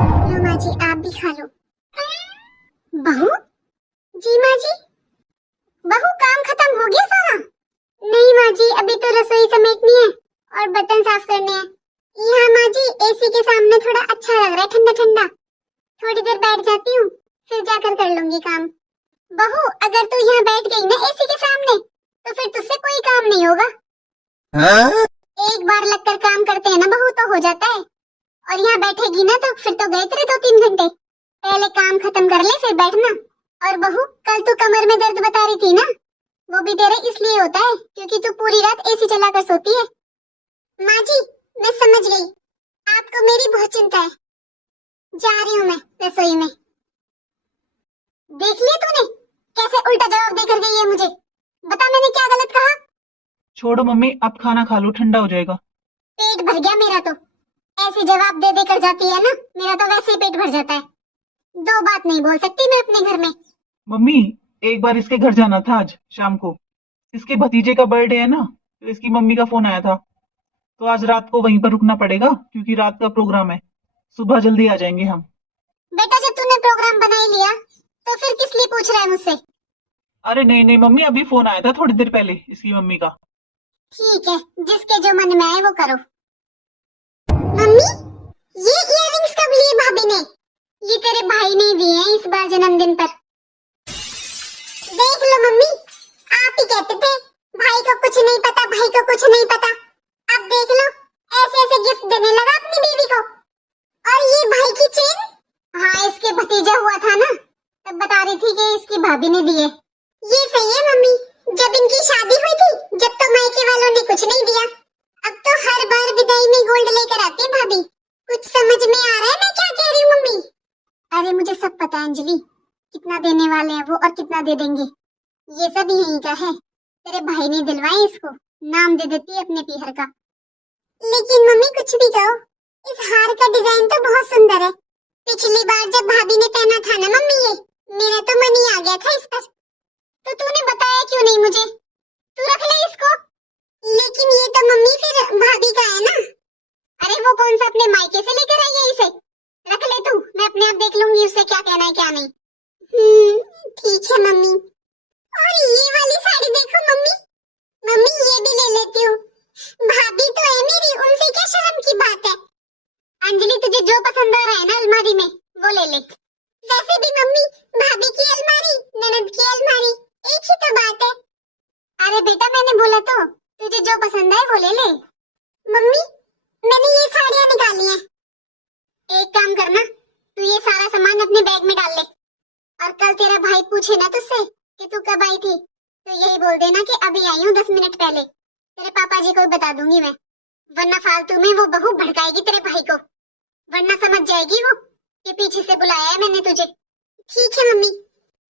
लो माँ जी, आप भी खा लो। बहू जी, माँ जी, बहू काम खत्म हो गया सारा? नहीं माँ जी, अभी तो रसोई समेटनी है और बर्तन साफ करने हैं। यहाँ माँ जी एसी के सामने थोड़ा अच्छा लग रहा है, ठंडा ठंडा। थोड़ी देर बैठ जाती हूँ, फिर जाकर कर लूंगी काम। बहू अगर तू यहाँ बैठ गई ना एसी के सामने, तो फिर तुझसे कोई काम नहीं होगा। हाँ? एक बार लगकर काम करते हैं ना बहू तो हो जाता है। और यहाँ बैठेगी ना तो फिर तो गए तेरे 2-3 घंटे। पहले काम खत्म कर ले फिर बैठना। और बहू कल तू कमर में दर्द बता रही थी ना, वो भी तेरे इसलिए होता है क्योंकि तू पूरी रात एसी चलाकर सोती है। माँ जी मैं समझ गई, आपको मेरी बहुत चिंता है। जा रही हूँ मैं रसोई में। देख लिया तूने कैसे उल्टा जवाब देकर गई है मुझे? बता मैंने क्या गलत कहा? छोड़ो मम्मी, आप खाना खा लो, ठंडा हो जाएगा। पेट भर गया मेरा तो। ऐसे जवाब दे देकर जाती है ना, मेरा तो वैसे ही पेट भर जाता है। दो बात नहीं बोल सकती मैं अपने घर में। मम्मी, एक बार इसके घर जाना था आज शाम को। इसके भतीजे का बर्थडे है ना, तो इसकी मम्मी का फोन आया था। तो आज रात को वहीं पर रुकना पड़ेगा क्योंकि रात का प्रोग्राम है। सुबह जल्दी आ जाएंगे हम। बेटा जब तूने प्रोग्राम बना ही लिया तो फिर किस लिए पूछ रहा है मुझसे? अरे नहीं नहीं मम्मी, अभी फोन आया था थोड़ी देर पहले इसकी मम्मी का। ठीक है, जिसके जो मन में आए वो करो। मम्मी ये इयररिंग्स कब लिए भाभी ने? ये तेरे भाई ने दिए हैं इस बार जन्मदिन पर। देख लो मम्मी, आप ही कहते थे भाई को कुछ नहीं पता, भाई को कुछ नहीं पता। अब देख लो ऐसे ऐसे गिफ्ट देने लगा अपनी बीवी को। और ये भाई की चेन, हाँ इसके भतीजा हुआ था ना तब बता रही थी कि इसकी भाभी ने दिए। ये सही है मम्मी, जब इनकी शादी हुई थी जब तो मायके वालों ने कुछ नहीं दिया, अब तो हर बार विदाई में गोल्ड लेकर आती है भाभी। कुछ समझ में आ रहा है मैं क्या कह रही हूँ मम्मी? अरे मुझे सब पता है अंजलि, कितना देने वाले हैं वो और कितना दे देंगे, ये सब यहीं का है। तेरे भाई ने दिलवाए इसको, नाम दे देती है अपने पीहर का। लेकिन मम्मी कुछ भी कहो, इस हार का डिजाइन तो बहुत सुंदर है। पिछली बार जब भाभी ने पहना था ना मम्मी ये, मेरा तो मन ही आ गया था इस पर। तो तूने बताया क्यों नहीं मुझे? तू रख ले इसको। लेकिन ये तो मम्मी फिर भाभी का है ना। अरे वो कौन सा अपने मायके से लेकर आई है इसे? रख ले तू, मैं अपने आप देख लूंगी उससे क्या कहना है क्या नहीं। ठीक है मम्मी। और ये वाली साड़ी देखो मम्मी, मम्मी ये भी ले लेती हूँ। भाभी तो है मेरी, उनसे क्या शर्म की बात है। अंजलि तुझे जो पसंद आ रहा है ना अलमारी में वो ले ले। वैसे भी मम्मी भाभी की अलमारी ननद की अलमारी एक ही तो बात है। अरे बेटा मैंने बोला तो तुझे जो पसंद है वो ले ले। मम्मी मैंने ये साड़ियाँ निकाली हैं। एक काम करना, तू ये सारा सामान अपने बैग में डाल ले। और कल तेरा भाई पूछे ना तुझसे कि तू कब आई थी, तो यही बोल देना कि अभी आई हूँ 10 मिनट पहले। तेरे पापा जी को बता दूंगी मैं, वरना फालतू में वो बहू भड़काएगी तेरे भाई को, वरना समझ जाएगी वो कि पीछे से बुलाया है मैंने तुझे। ठीक है मम्मी,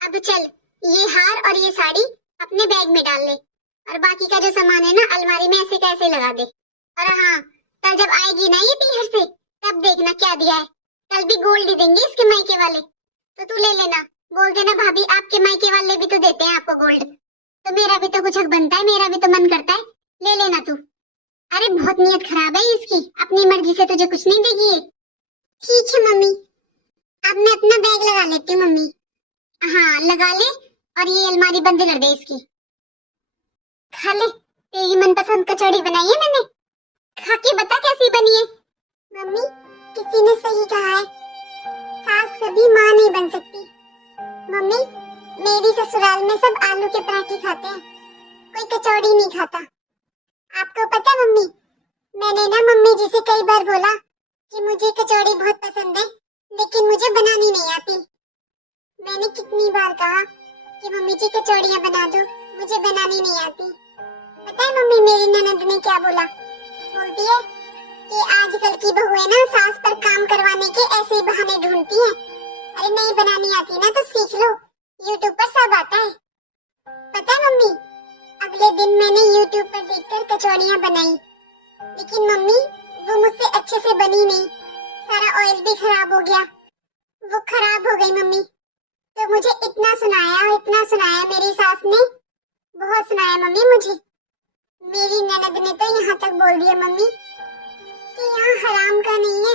अब चल ये हार और ये साड़ी अपने बैग में डाल ले और बाकी का जो सामान है ना अलमारी में ऐसे कैसे लगा दे। और हाँ, कल जब आएगी ना ये पीहर से तब देखना क्या दिया है। कल भी गोल्ड ही देंगे इसके मायके वाले, तो तू ले लेना। बोल देना भाभी आपके मायके वाले भी तो देते हैं आपको गोल्ड, तो मेरा भी तो कुछ हक बनता है, मेरा भी तो मन करता है, ले लेना तू। अरे बहुत नियत खराब है इसकी, अपनी मर्जी से तुझे कुछ नहीं देगी ये। ठीक है मम्मी, अब मैं अपना बैग लगा लेती हूँ मम्मी। हाँ लगा ले, और ये अलमारी बंद कर दे इसकी। खा ले, तेरी मनपसंद कचौड़ी बनाई है मैंने, खा के बता कैसी बनी है। मम्मी किसी ने सही कहा है, सास कभी माँ नहीं बन सकती। मम्मी मेरी ससुराल में सब आलू के पराठे खाते हैं, कोई कचौड़ी नहीं खाता। आपको पता मम्मी, मैंने ना मम्मी जी से कई बार बोला कि मुझे कचौड़ी बहुत पसंद है लेकिन मुझे बनानी नहीं आती। मैंने कितनी बार कहा कि मम्मी जी कचौड़ियाँ बना दो, मुझे बनानी नहीं आती। पता है मम्मी मेरी ननद ने क्या बोला? बोलती है कि आजकल की बहू है ना सास पर काम करवाने के ऐसे ही बहाने ढूंढती है। अरे नहीं बनानी आती ना तो सीख लो, यूट्यूब पर सब आता है। पता है मम्मी, अगले दिन मैंने यूट्यूब पर देखकर कचौड़ियाँ बनाई, लेकिन मम्मी वो मुझसे अच्छे से बनी नहीं, सारा ऑयल भी खराब हो गया, वो खराब हो गई मम्मी। तो मुझे इतना सुनाया मेरी सास ने, बहुत सुनाया मम्मी मुझे। मेरी ननद ने तो यहाँ तक बोल दिया मम्मी कि यहाँ हराम का नहीं है,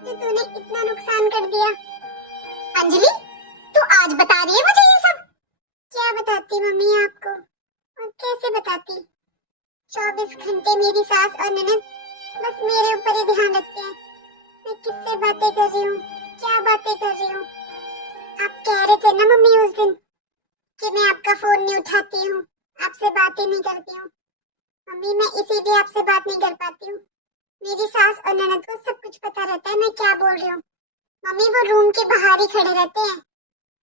जो तूने इतना नुकसान कर दिया। अंजलि, तू आज बता रही है मुझे ये सब? क्या बताती मम्मी आपको, और कैसे बताती? 24 घंटे मेरी सास और ननद बस मेरे ऊपर ही ध्यान रखते हैं। मैं किससे बातें कर रही हूँ, क्या बातें कर रही हूँ? आप कह रहे थे ना मम्मी उस दिन कि मैं आपका फोन नहीं उठाती हूँ, आपसे बातें नहीं करती हूँ। मम्मी, मैं इसीलिए आपसे बात नहीं कर पाती हूँ। मेरी सास और ननद को सब कुछ पता रहता है मैं क्या बोल रही हूँ। मम्मी, वो रूम के बाहर ही खड़े रहते हैं।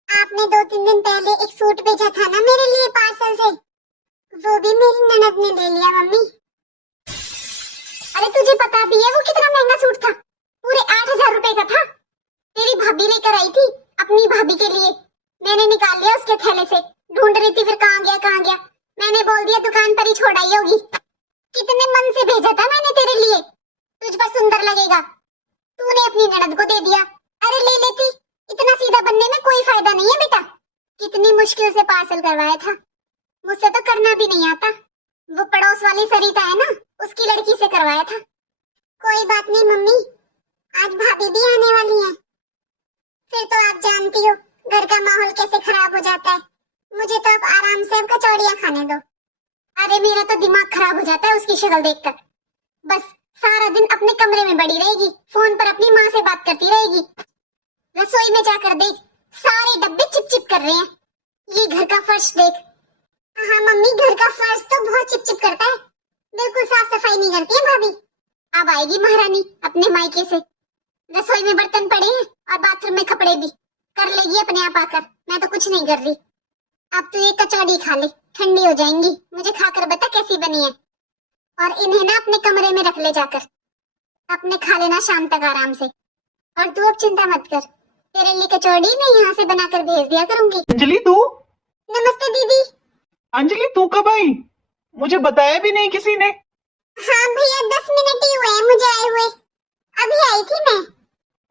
आपने 2-3 दिन पहले एक सूट भेजा था ना मेरे लिए पार्सल से, वो भी मेरी ननद ने ले लिया मम्मी। अरे तुझे पता भी है वो कितना महंगा सूट था? पूरे 8,000 रुपए का था। तेरी भाभी लेकर आई थी अपनी भाभी के लिए। मैंने निकाल लिया उसके थैले से, ढूंढ रही थी फिर कहाँ गया कहाँ गया। मैंने बोल दिया दुकान पर ही छोड़ आई होगी। कितने मन से भेजा था मैंने तेरे लिए, तुझ पर सुंदर लगेगा। तूने अपनी ननद को दे दिया। अरे ले लेती, इतना सीधा बनने में कोई फायदा नहीं है बेटा। कितनी मुश्किल से पार्सल करवाया था, मुझसे तो करना भी नहीं आता। वो पड़ोस वाली सरिता है ना, उसकी लड़की से करवाया था। कोई बात नहीं मम्मी, आज भाभी भी आने वाली है, फिर तो आप जानती हो घर का माहौल कैसे खराब हो जाता है। मुझे तो अब आराम से अब कचौड़ियाँ खाने दो। अरे मेरा तो दिमाग खराब हो जाता है उसकी शक्ल देखकर। बस सारा दिन अपने कमरे में बड़ी रहेगी, फोन पर अपनी माँ से बात करती रहेगी। रसोई में जाकर देख, सारे डब्बे चिपचिप कर रहे हैं। ये घर का फर्श देख। हाँ मम्मी, घर का फर्श तो बहुत चिपचिप करता है, बिल्कुल साफ सफाई नहीं करती है भाभी। अब आएगी महारानी अपने मायके से। रसोई में बर्तन पड़े हैं और बाथरूम में कपड़े भी, कर लेगी अपने आप आकर। मैं तो कुछ नहीं कर रही। अब तू ये कचौड़ी खा ले, ठंडी हो जाएंगी। मुझे खाकर बता कैसी बनी है, और इन्हें ना अपने कमरे में रख ले जाकर। अपने खा लेना शाम तक आराम से। और तू अब चिंता मत कर, तेरे लिए कचौड़ी मैं यहाँ से बनाकर भेज दिया करूंगी। अंजलि तू? नमस्ते दीदी। अंजलि तू कब आई? मुझे बताया भी नहीं किसी ने। हाँ भैया, 10 मिनट ही हुए हैं मुझे आए हुए, अभी आई थी मैं।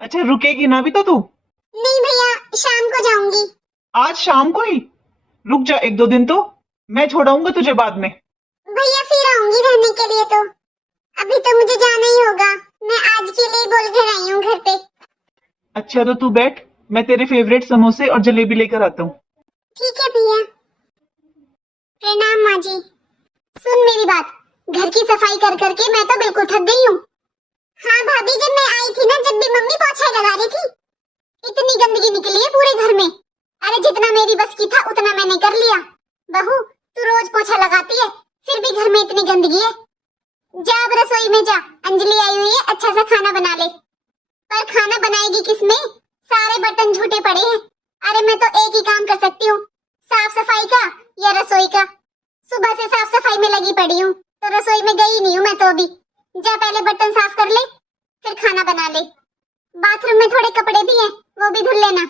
अच्छा रुकेगी ना भी तो तू? नहीं भैया, शाम को जाऊंगी। आज शाम को ही? रुक जा 1-2 दिन तो, मैं छोड़ाऊंगा तुझे बाद में। भैया फिर आऊंगी रहने के लिए, तो अभी तो मुझे जाना ही होगा। मैं आज के लिए बोल कर आई हूँ घर पे। अच्छा तो तू बैठ, मैं तेरे फेवरेट समोसे और जलेबी लेकर आता हूँ। ठीक है भैया। प्रणाम माँ जी। सुन मेरी बात, घर की सफाई कर करके मैं तो बिल्कुल थक गई हूँ। हाँ भाभी, जब मैं आई थी ना, जब भी मम्मी पोछा लगा रही थी, इतनी गंदगी निकली है पूरे घर में। अरे जितना मेरी बस की था उतना मैंने कर लिया। बहू, तू रोज पोछा लगाती है, फिर भी घर में इतनी गंदगी है। जा अब रसोई में जा, अंजलि आई हुई है, अच्छा सा खाना बना ले। पर खाना बनाएगी किसमें? सारे बर्तन झूठे पड़े हैं। अरे मैं तो एक ही काम कर सकती हूँ, साफ सफाई का या रसोई का। सुबह से साफ सफाई में लगी पड़ी हूँ, तो रसोई में गई नहीं हूँ मैं तो अभी। जा पहले बर्तन साफ कर ले, फिर खाना बना ले। बाथरूम में थोड़े कपड़े भी हैं, वो भी धुल लेना।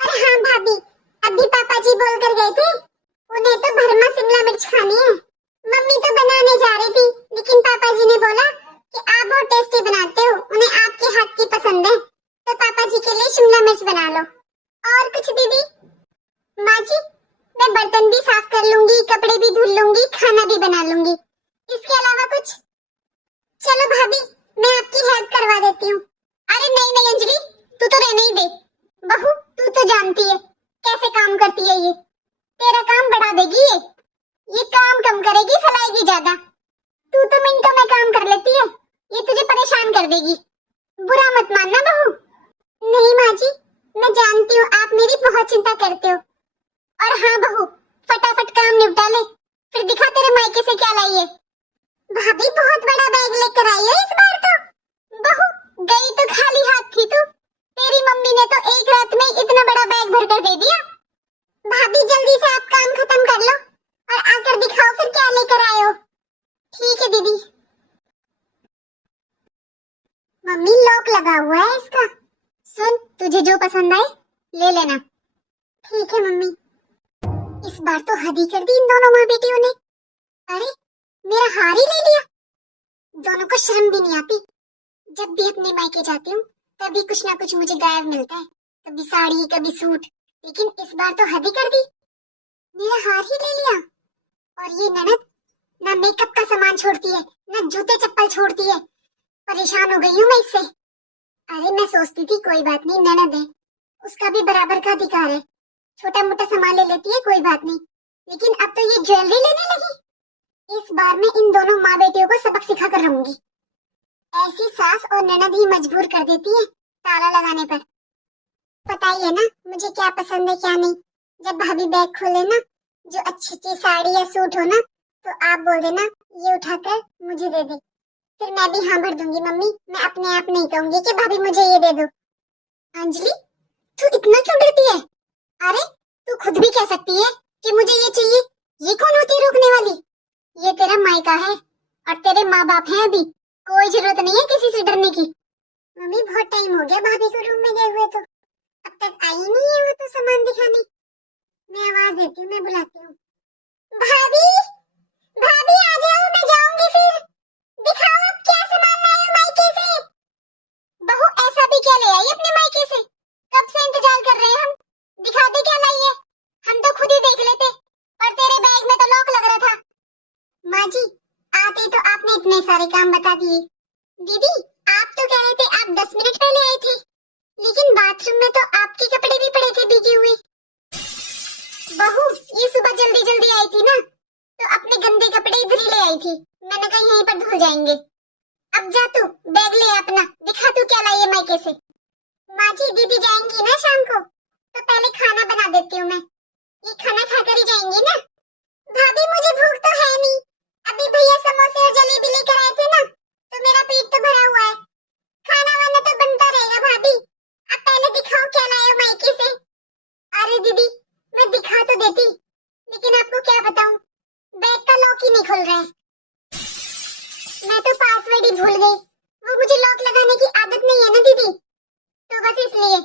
अरे हाँ भाभी, अभी पापा जी बोल कर गए थे, उन्हें तो भरमा शिमला मिर्च खानी है। मम्मी तो बनाने जा रही थी, लेकिन पापा जी ने बोला कि आप बहुत टेस्टी बनाते हो, उन्हें आपके हाथ की पसंद है, तो पापा जी के लिए शिमला मिर्च बना लो। और कुछ दीदी? माँ जी, मैं बर्तन भी साफ कर लूंगी, कपड़े भी धुल लूंगी, खाना भी बना लूंगी। इसके अलावा कुछ? चलो भाभी, मैं आपकी हेल्प करवा देती हूँ। अरे नहीं नहीं अंजलि, तू तो रहने ही दे। बहू, तू तो जानती है कैसे काम करती है ये, तेरा काम बढ़ा देगी ये काम कम करेगी, फैलाएगी ज्यादा। तू तो मिनटों में काम कर लेती है, ये तुझे परेशान कर देगी। बुरा मत मानना बहू। नहीं माँ जी, मैं जानती हूँ आप मेरी बहुत चिंता करते हो। और हाँ बहू, फटाफट काम निपटा ले, फिर दिखा तेरे मायके से क्या लाई है। भाभी बहुत बड़ा बैग लेकर आई है इस बार तो। बहू, गई तो खाली हाथ थी तू, तेरी मम्मी ने तो एक रात में इतना बड़ा बैग भरकर दे दिया। भाभी जल्दी से आप काम खत्म कर लो और आकर दिखाओ फिर क्या लेकर आए हो। ठीक है दीदी। मम्मी लॉक लगा हुआ है इसका। सुन, तुझे जो पसंद आए ले लेना। ठीक है मम्मी। इस बार तो हद ही कर दी इन दोनों माँ बेटियों ने। अरे मेरा हार ही ले लिया। दोनों को शर्म भी नहीं आती। जब भी अपने मायके जाती हूँ तभी कुछ ना कुछ मुझे गायब मिलता है, कभी साड़ी कभी सूट, लेकिन इस बार तो हद ही कर दी, मेरा हार ही ले लिया। और ये ननद ना मेकअप का सामान छोड़ती है, ना जूते चप्पल छोड़ती है। परेशान हो गई हूँ मैं इससे। अरे मैं सोचती थी कोई बात नहीं, ननद है, उसका भी बराबर का अधिकार है, छोटा मोटा सामान ले लेती है कोई बात नहीं, लेकिन अब तो ये ज्वेलरी लेने लगी। इस बार मैं इन दोनों माँ बेटियों को सबक सिखा कर रहूंगी। ऐसी सास और ननद ही मजबूर कर देती है ताला लगाने पर। पता ही है ना मुझे क्या पसंद है क्या नहीं। जब भाभी बैग खोले ना, जो अच्छी अच्छी साड़ी या सूट हो ना, तो आप बोल देना ये उठाकर मुझे दे दे, फिर मैं भी हाँ भर दूंगी मम्मी। मैं अपने आप नहीं कहूंगी कि भाभी मुझे ये दे दो। अंजलि, तू इतना क्यों डरती है? अरे तू खुद भी कह सकती है कि मुझे ये चाहिए। ये कौन होती है रोकने वाली? ये तेरा मायका है और तेरे माँ बाप हैं, अभी कोई जरूरत नहीं है किसी से डरने की। मम्मी बहुत टाइम हो गया भाभी को रूम में गए हुए, तो अब तक आई नहीं है वो तो सामान दिखाने। मैं आवाज देती हूँ, मैं बुलाती हूँ। भाभी, भाभी आ जाओ, मैं जाऊंगी फिर। दिखाओ अब क्या सामान लाए हो मायके से। बहू ऐसा भी क्या ले आई अपने मायके से? कब से इंतजार कर रहे हैं हम। दिखा दे क्या लाई है, हम तो खुद ही देख लेते। और तेरे बैग में तो लॉक लग रहा था। माँ जी, आते तो आपने इतने सारे काम बता दिए। दीदी, आप तो कह रहे थे आप 10 मिनट पहले आए थे, लेकिन बाथरूम में तो आपके कपड़े भी पड़े थे भीगे हुए। बहू, ये सुबह जल्दी जल्दी आई थी ना, तो अपने गंदे कपड़े इधर ही ले आई थी। मैंने कहा यहीं पर धुल जाएंगे। अब जा तू बैग ले अपना, दिखा तू क्या लाई है मायके से। माँ जी, दीदी जाएंगी ना शाम को, तो पहले खाना बना देती हूँ मैं। ये खाना खाकर ही जाएंगी ना? भाभी मुझे भूख तो है नहीं, अभी भैया समोसे और जलेबी लेकर आए थे ना, तो मेरा पेट तो भरा हुआ है। खाना वाना तो बनता रहेगा भाभी, अब पहले दिखाओ क्या लाए हो मायके से। अरे दीदी, मैं दिखा तो देती, लेकिन आपको क्या बताऊं, बैग का लॉक ही नहीं खुल रहा है। मैं तो पासवर्ड ही भूल गई, वो मुझे लॉक लगाने की आदत नहीं है ना दीदी, तो बस इसलिए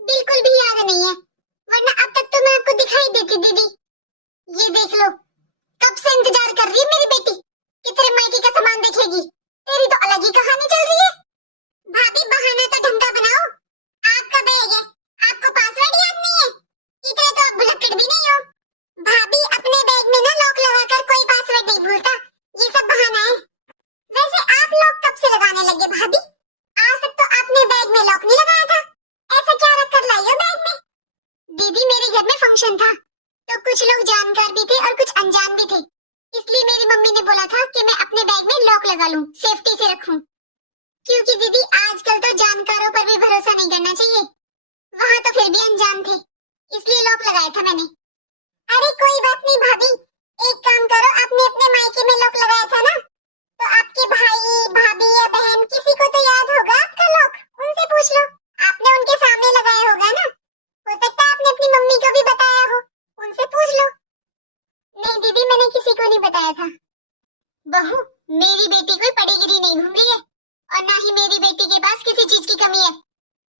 बिल्कुल भी याद नहीं है, वरना अब तक तो मैं आपको दिखाई देती दीदी। ये देख लो, कब से इंतजार कर रही है मेरी बेटी कि तेरे मायके का सामान देखेगी। तेरी तो अलग ही कहानी चल रही है। भाभी बहाना तो ढंग का बनाओ, आपका बैग है, आपको पासवर्ड याद नहीं है? इतने तो आप भुलक्कड़ भी नहीं हो। भाभी, अपने बैग में ना लॉक लगाकर कोई पासवर्ड नहीं भूलता, ये सब बहाना है। वैसे आप लॉक कब से लगाने लगे भाभी? आज तक तो आपने बैग में लॉक नहीं लगाया था, ऐसा क्या रख कर लाई हो बैग में? दीदी, मेरे घर में फंक्शन था, तो कुछ लोग जानकार भी थे और कुछ अनजान भी थे, इसलिए मेरी मम्मी ने बोला था कि मैं अपने बैग में लॉक लगा लूं, सेफ्टी से रखूं। क्योंकि दीदी आजकल तो जानकारों पर भी भरोसा नहीं करना चाहिए, वहाँ तो फिर भी अनजान थे, इसलिए लॉक लगाया था मैंने। अरे कोई बात नहीं भाभी, एक काम करो, आपने अपने मायके में लॉक लगाया था ना, तो आपके भाई भाभी या बहन किसी को तो याद होगा आपका लॉक, उनसे पूछ लो। आपने उनके सामने लगाया होगा ना, हो सकता है आपने अपनी मम्मी को भी बताया हो, उनसे पूछ लो। नहीं दीदी, मैंने किसी को नहीं बताया था। बहू, मेरी बेटी कोई पड़ेगिरी नहीं घूम रही है, और ना ही मेरी बेटी के पास किसी चीज की कमी है।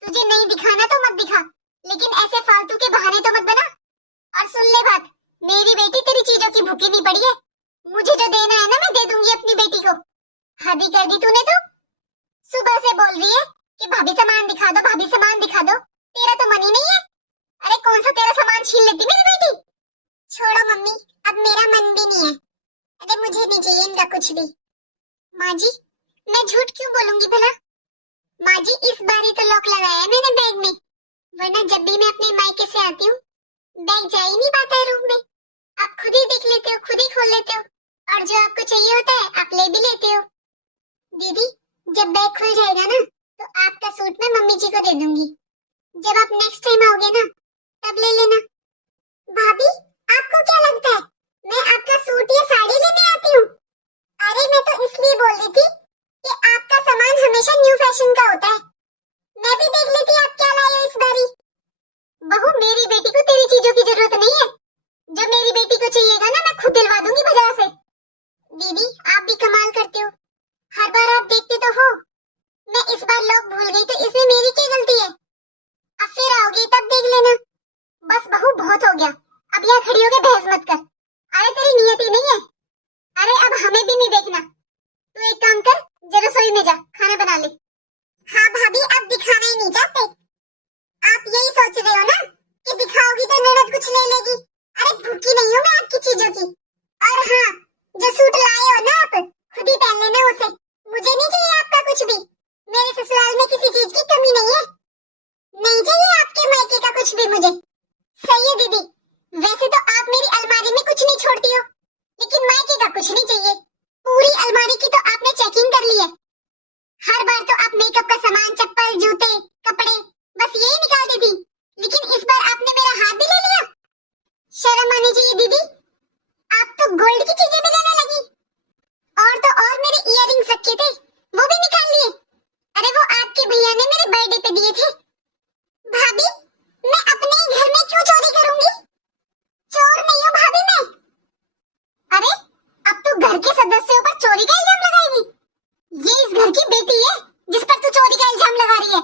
तुझे नहीं दिखाना तो मत दिखा, लेकिन ऐसे फालतू के बहाने तो मत बना। और सुन ले बात, मेरी बेटी तेरी चीजों की भूखी नहीं पड़ी है, मुझे जो देना है ना मैं दे दूंगी अपनी बेटी को। हद ही कर दी तूने तो, सुबह से बोल रही है कि भाभी सामान दिखा दो, भाभी सामान दिखा दो, तेरा तो मन ही नहीं है। अरे कौन सा तेरा सामान छीन लेती मेरी बेटी। छोड़ो मम्मी, अब मेरा मन भी नहीं है। अरे मुझे नहीं चाहिए इनका कुछ भी। माँ जी, मैं झूठ क्यों बोलूंगी भला? माँ जी, इस बार ही तो लॉक लगाया है मैंने बैग में, वरना जब भी मैं अपने मायके से आती हूँ बैग जा ही नहीं पाता है रूम में। आप खुद ही देख लेते हो, खुद ही खोल लेते हो, और जो आपको चाहिए होता है आप ले भी लेते हो। दीदी, जब बैग खुल जाएगा ना, तो आपका सूट मैं मम्मी जी को दे दूंगी। जब आप नेक्स्ट टाइम आओगे ना, तब ले लेना। भाभी, आपको क्या लगता है मैं आपका सूट या साड़ी लेने आती हूँ? अरे मैं तो इसलिए बोल रही थी कि आपका सामान हमेशा न्यू फैशन का होता है, मैं भी देख लेती आप क्या लाए हो इस बारी। बहू, मेरी बेटी को तेरी चीजों की जरूरत नहीं है, जब मेरी बेटी को चाहिएगा ना मैं खुद दिलवा दूंगी बाजार से। दीदी, आप भी कमाल करते हो, हर बार आप देखते तो हो। मैं इस बार लॉक भूल गई तो इसमें मेरी क्या गलती है? अब फिर आओगी तब देख लेना। बस बहू, बहुत हो गया, अब यहाँ खड़ी होकर बहस मत कर। अरे तेरी नियत ही नहीं है। अरे अब हमें भी नहीं देखना, तू एक काम कर, जरा रसोई में जा, खाना बना ले। हाँ भाभी, अब दिखाना ही नहीं चाहते। आप यही सोच रहे हो ना कि दिखाओगी तो ननद कुछ ले लेगी। अरे भूखी नहीं हूँ मैं आपकी चीजों की। और हाँ, जो सूट लाए हो ना आप खुद ही पहन लेना उसे, मुझे नहीं चाहिए आपका कुछ भी। मेरे ससुराल में किसी चीज की कमी मुझे। सही है दीदी, वैसे तो आप मेरी अलमारी में कुछ नहीं छोड़ती हो, लेकिन मायके का कुछ नहीं चाहिए। पूरी अलमारी की तो आपने चेकिंग कर ली है। हर बार तो आप मेकअप का सामान, चप्पल, जूते, कपड़े बस यही निकालती थी, लेकिन इस बार आपने मेरा हाथ भी ले लिया। शर्म आनी चाहिए दीदी, आप तो गोल्ड की चीजें भी लेने लगी। और तो और मेरे इयररिंग्स रखे थे, वो भी निकाल लिए। अरे वो आपके भैया ने मेरे बर्थडे पे दिए थे। भाभी, मैं अपने ही घर में क्यों चोरी करूंगी? चोर नहीं हूँ भाभी मैं। अरे अब तू घर के सदस्यों पर चोरी का इल्जाम लगाएगी? ये इस घर की बेटी है जिस पर तू चोरी का इल्जाम लगा रही है।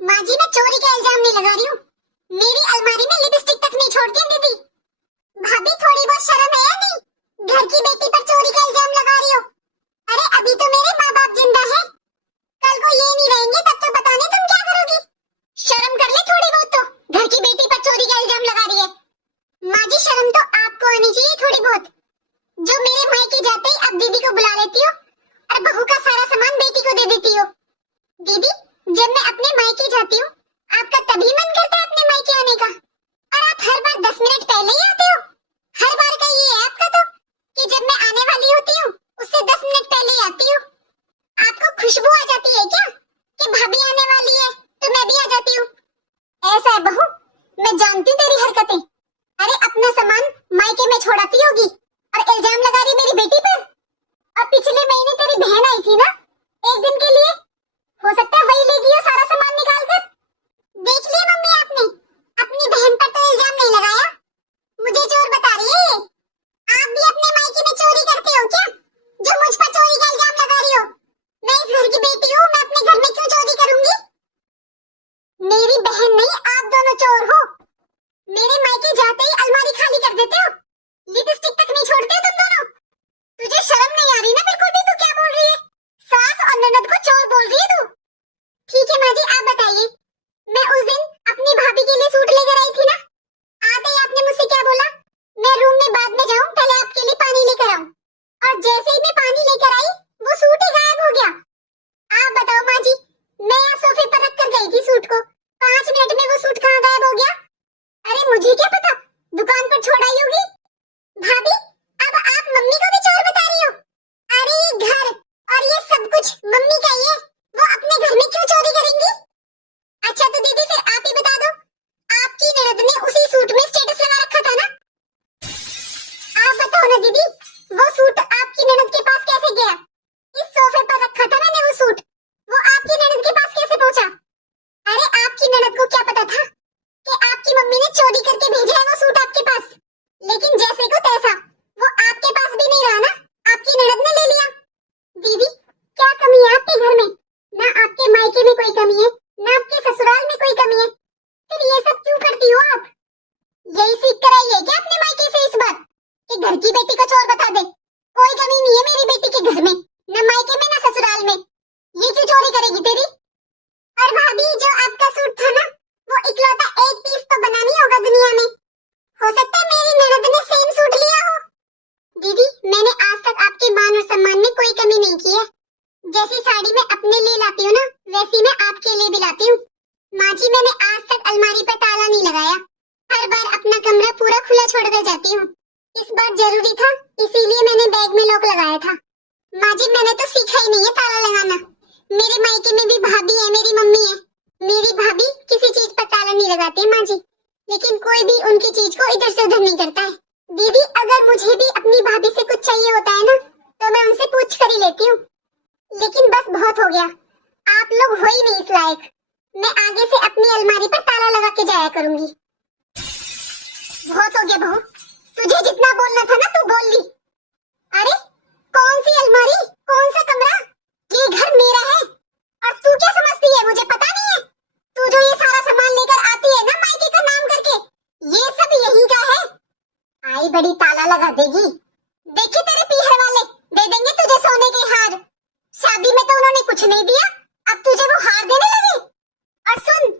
माँ जी, मैं चोरी का इल्जाम नहीं लगा रही हूँ। मेरी अलमारी में लिपस्टिक तक नहीं छोड़ती दीदी। भाभी, थोड़ी बहुत शर्म है या नहीं? घर की बेटी पर चोरी का इल्जाम लगा रही हो। अरे अभी तो मेरे माँ बाप जिंदा है, कल को ये नहीं रहेंगे तब तो पता नहीं तुम क्या करोगी। शर्म कर ले थोड़ी बहुत तो, घर की बेटी पर चोरी का इल्जाम लगा रही है। माँ जी, शर्म तो आपको आनी चाहिए थोड़ी बहुत, जो मेरे मायके जाते ही अब दीदी को बुला लेती हो और बहू का सारा सामान बेटी को दे देती हो। दीदी, जब मैं अपने मायके जाती हूँ, आपका तभी मन करता है अपने मायके आने का, और आप हर बार 10 मिनट पहले ही आते हो। हर बार का ये है आपका तो, कि जब मैं आने वाली होती हूँ उससे 10 मिनट पहले ही आती हूँ। आपको खुशबू आ जाती है क्या कि भाभी आने वाली है तो मैं भी आ जाती हूँ? ऐसा है बहू, मैं जानती हूँ तेरी हरकतें। अरे अपना सामान मायके में छोड़ाती होगी और इल्जाम लगा रही मेरी बेटी पर। और पिछले महीने तेरी बहन आई थी ना, एक दिन के लिए, हो सकता है वही ले गई हो सारा सामान निकाल कर। देख लिया मम्मी आपने, अपनी बहन पर तो इल्जाम नहीं लगाया, मुझे चोर बता रही है ये। आप भी अपने मायके में चोरी करते हो क्या, जो मुझ पर चोरी का इल्जाम लगा रही हो? मैं इस घर की बेटी हूँ, मैं अपने घर में क्यों चोरी करूंगी? मेरी बहन नहीं, आप दोनों चोर हो। मेरे मायके जाते ही अलमारी खाली कर देते हो, लिपस्टिक तक नहीं छोड़ते हो तुम दोनों। तुझे शर्म नहीं आ रही ना बिल्कुल भी? तू क्या बोल रही है? सास और ननद को चोर बोल रही है तू? ठीक है माँ जी, आप बताइए, मैं उस दिन अपनी भाभी के लिए सूट लेकर आई थी ना, आते ही आपने मुझसे क्या बोला? मैं रूम में बाद में जाऊं, पहले आपके लिए पानी लेकर आऊं। और जैसे ही मैं पानी लेकर आई, वो सूट ही गायब हो गया। आप बताओ माँ जी, मैं यहाँ सोफे पर रख कर गई थी सूट को, 5 मिनट में वो सूट कहाँ गायब हो गया? अरे मुझे क्या पता, दुकान पर छोड़ आई होगी। भाभी, अब आप मम्मी को भी चोर बता रही हो? अरे ये घर और ये सब कुछ मम्मी का ही है, वो अपने घर में क्यों चोरी करेंगी? अच्छा तो दीदी फिर आप ही बता दो, आपकी ननद ने उसी सूट में स्टेटस लगा रखा था ना? आप बताओ ना दीदी, वो सूट आपकी ननद के पास कैसे गया? इस सोफे पर रखा था मैंने वो सूट, वो आपकी ननद के पास कैसे पहुंचा? अरे आपकी ननद को क्या पता था कि आपकी मम्मी ने चोरी करके भेजा है वो सूट आपके पास? लेकिन जैसे को तैसा, वो आपके पास भी नहीं रहा ना, आपकी ननद ने ले लिया। दीदी, क्या कमी है आपके घर में? ना आपके मायके में कोई कमी है, ना आपके ससुराल में कोई कमी है, फिर ये सब क्यों करती हो आप? यही सीख कर आई है क्या अपने मायके से इस बार, कि घर की बेटी को चोर बता दे? कोई कमी नहीं है मेरी बेटी के घर में, न मायके में न ससुराल में। ये क्यों चोरी करेगी तेरी? और भाभी, जो आपका सूट था ना, वो इकलौता एक पीस तो बना नहीं होगा दुनिया में, हो सकता है मेरी ननद ने सेम सूट लिया हो। दीदी, मैंने आज तक आपके मान और सम्मान में कोई कमी नहीं की है। जैसी साड़ी मैं अपने लिए लाती हूँ ना, वैसी मैं आपके लिए भी लाती हूँ। माँ जी, मैंने आज तक अलमारी पर ताला नहीं लगाया, हर बार अपना कमरा पूरा खुला छोड़कर जाती हूँ। इस बार जरूरी था, इसीलिए मैंने बैग में लॉक लगाया था। माँ जी, मैंने तो सीखा ही नहीं है ताला लगाना। मेरे मायके में भी भाभी है, मेरी मम्मी है, मेरी भाभी किसी चीज पर ताला नहीं लगाती माँ जी, लेकिन कोई भी उनकी चीज को इधर से उधर नहीं करता है। दीदी, अगर मुझे भी अपनी भाभी से कुछ चाहिए होता है ना, तो मैं उनसे पूछ कर ही लेती हूँ, लेकिन बस बहुत हो गया, आप लोग हो ही नहीं इस लायक। मैं आगे से अपनी अलमारी पर ताला लगा के जाया करूंगी। बहुत हो गया बहू, तुझे जितना बोलना था ना तू बोल ली। अरे कौन सी अलमारी, कौन सा कमरा? ये घर मेरा है, और तू क्या समझती है मुझे पता नहीं है? तू जो ये सारा सामान लेकर आती है ना मायके का नाम करके, ये सब यहीं का है। आई बड़ी ताला लगा देगी। देखिए तेरे पीहर वाले दे देंगे तुझे सोने के हार। शादी में तो उन्होंने कुछ नहीं दिया, अब तुझे वो हार देने लगे। और सुन,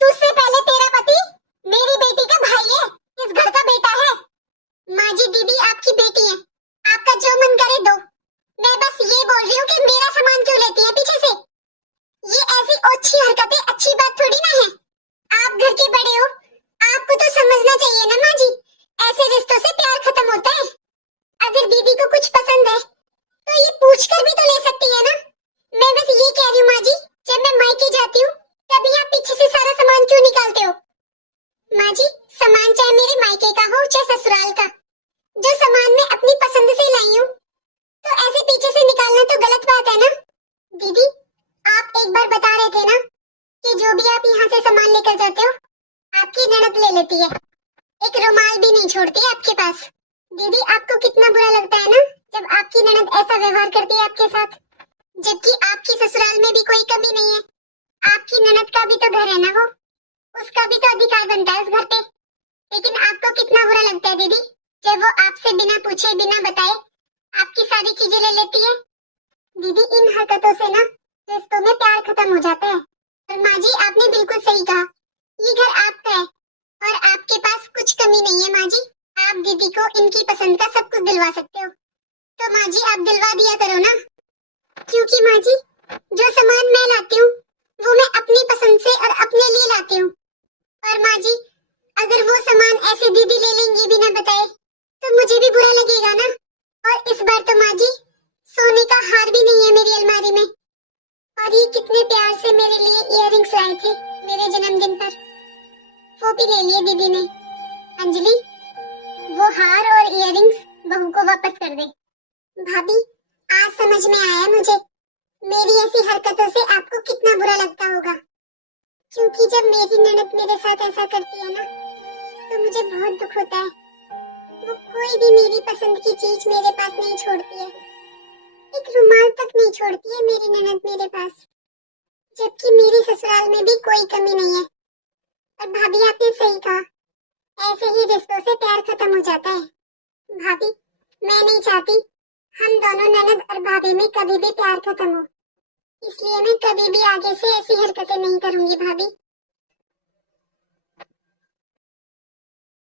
तुझसे पहले तेरा पति मेरी बेटी का भाई है, इस घर का बेटा है। माँ जी, दीदी आपकी बेटी है, आपका जो मन करे दो। मैं बस ये बोल रही हूँ कि मेरा सामान क्यों लेती है पीछे से? ये ऐसी ओछी हरकतें अच्छी बात थोड़ी ना है। आप घर के बड़े हो, क्यों निकालते हो? माँ जी, सामान चाहे मेरे मायके का हो चाहे ससुराल का, जो सामान मैं अपनी पसंद से लाई हूँ तो ऐसे पीछे से निकालना तो गलत बात है ना। दीदी, आप एक बार बता रहे थे ना कि जो भी आप यहाँ से सामान लेकर जाते हो आपकी ननद ले लेती है, एक रुमाल भी नहीं छोड़ती है आपके पास। दीदी, आपको कितना बुरा लगता है ना जब आपकी ननद ऐसा व्यवहार करती है आपके साथ, जबकि आपकी ससुराल में भी कोई कमी नहीं है। आपकी ननद का भी तो घर है ना, वो उसका भी तो अधिकार बनता है उस घर पे। लेकिन आपको कितना बुरा लगता है दीदी जब वो आपसे बिना पूछे बिना बताए आपकी सारी चीजें ले लेती है। दीदी, इन हरकतों से ना रिश्तों में प्यार खत्म हो जाता है। और माँ जी, आपने बिल्कुल सही कहा, ये घर आपका है और आपके पास कुछ कमी नहीं है। माँ जी, आप दीदी को इनकी पसंद का सब कुछ दिलवा सकते हो, तो माँ जी आप दिलवा दिया करो ना। क्योंकि माँ जी, जो सामान मैं लाती हूँ वो मैं अपनी पसंद से और अपने लिए लाती हूँ। और माँ जी, अगर वो सामान ऐसे दीदी ले लेंगी बिना बताए तो मुझे भी बुरा लगेगा ना। और इस बार तो माँ जी सोने का हार भी नहीं है मेरी अलमारी में। और ये कितने प्यार से मेरे लिए इयररिंग्स लाए थे मेरे जन्मदिन पर, वो भी ले लिए दीदी ने। अंजलि, वो हार और इयररिंग्स बहू को वापस कर दे। भाभी, आज समझ में आया मुझे मेरी ऐसी हरकतों से आपको कितना बुरा लगता होगा। क्योंकि जब मेरी ननद मेरे साथ ऐसा करती है ना तो मुझे बहुत दुख होता है। वो कोई भी मेरी पसंद की चीज मेरे पास नहीं छोड़ती है, एक रुमाल तक नहीं छोड़ती है मेरी ननद मेरे पास, जबकि मेरी ससुराल में भी कोई कमी नहीं है। और भाभी, आपने सही कहा, ऐसे ही रिश्तों से प्यार खत्म हो जाता है। भाभी, मैं नहीं चाहती हम दोनों ननद और भाभी में कभी भी प्यार खत्म हो, इसलिए मैं कभी भी आगे से ऐसी हरकतें नहीं करूंगी भाभी।